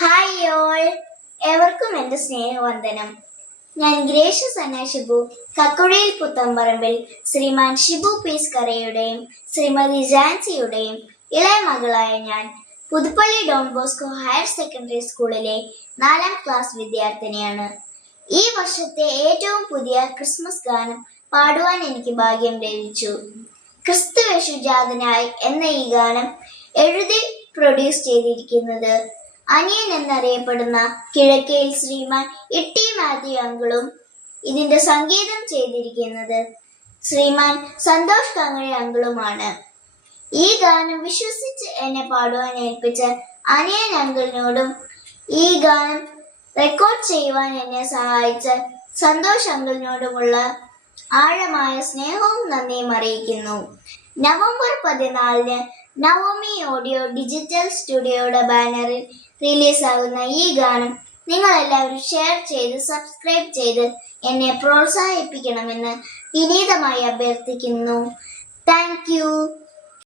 Hi all, ഏവർക്കും എൻ്റെ സ്നേഹവന്ദനം. ഞാൻ ഗ്രേഷ്യസ് അന്ന ഷിബു, കക്കുഴയിൽ പുത്തമ്പറമ്പിൽ ശ്രീമാൻ ഷിബു പീസ് കരയുടെയും ശ്രീമതി ജാൻസിയുടെയും ഇളയ മകളായ ഞാൻ Puthuppally Don Bosco higher secondary സ്കൂളിലെ 4ാം ക്ലാസ് വിദ്യാർത്ഥിനിയാണ്. ഈ വർഷത്തെ ഏറ്റവും പുതിയ ക്രിസ്മസ് ഗാനം പാടുവാൻ എനിക്ക് ഭാഗ്യം ലഭിച്ചു. ക്രിസ്തുവേശു ജാതനായി എന്ന ഈ ഗാനം എഴുതി പ്രൊഡ്യൂസ് ചെയ്തിരിക്കുന്നത് അനിയൻ എന്നറിയപ്പെടുന്ന കിഴക്കയിൽ ശ്രീമാൻ ഇട്ടി മാത്യു അങ്കിളും ഇതിന്റെ സംഗീതം ചെയ്തിരിക്കുന്നത് ശ്രീമാൻ സന്തോഷ് കങ്ങഴി അങ്കിളുമാണ്. ഈ ഗാനം വിശ്വസിച്ച് എന്നെ പാടുവാൻ ഏൽപ്പിച്ച അനിയൻ അങ്കിളിനോടും ഈ ഗാനം റെക്കോർഡ് ചെയ്യുവാൻ എന്നെ സഹായിച്ച സന്തോഷ് അങ്കിളിനോടുമുള്ള ആഴമായ സ്നേഹവും നന്ദിയും അറിയിക്കുന്നു. നവംബർ 14 നവോമി ഓഡിയോ ഡിജിറ്റൽ സ്റ്റുഡിയോയുടെ ബാനറിൽ റിലീസാകുന്ന ഈ ഗാനം നിങ്ങളെല്ലാവരും ഷെയർ ചെയ്ത് സബ്സ്ക്രൈബ് ചെയ്ത് എന്നെ പ്രോത്സാഹിപ്പിക്കണമെന്ന് വിനീതമായി അഭ്യർത്ഥിക്കുന്നു. Thank you.